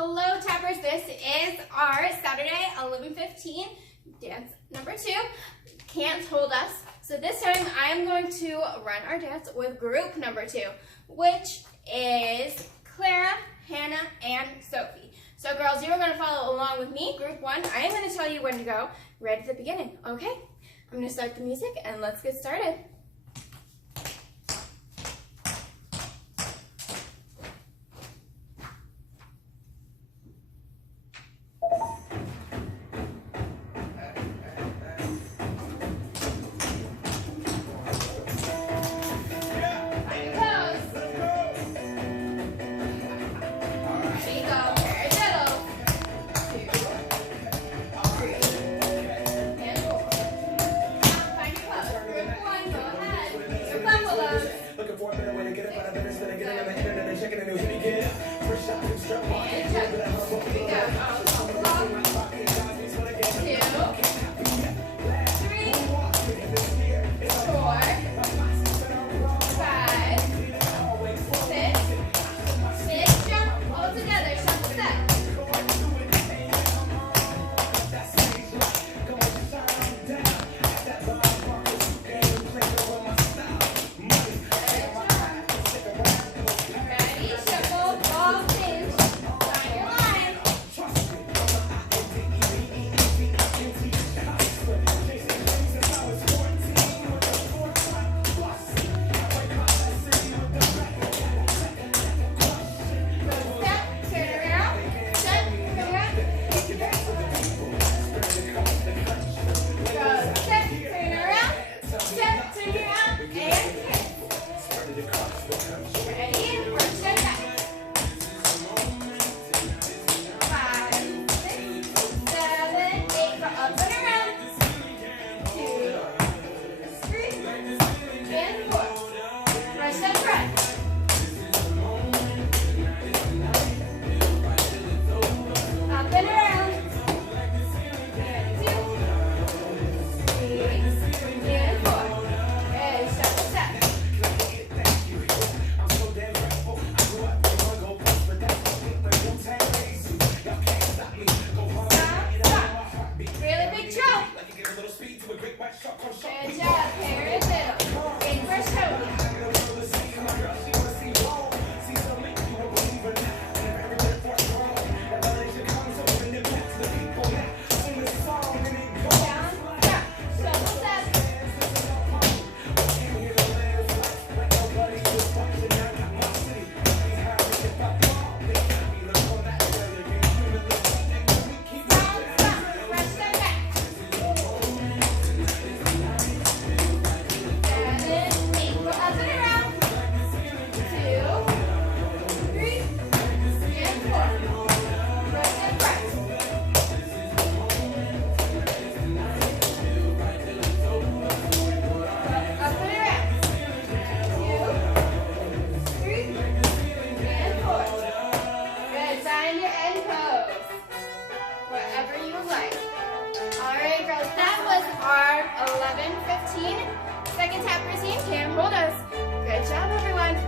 Hello Tappers, this is our Saturday 11:15 dance number 2, Can't Hold Us. So this time I am going to run our dance with group number 2, which is Clara, Hannah, and Sophie. So girls, you are going to follow along with me, group 1. I am going to tell you when to go right at the beginning, okay? I'm going to start the music and let's get started. Our 11:15 second tap routine. Can't hold us. Good job, everyone.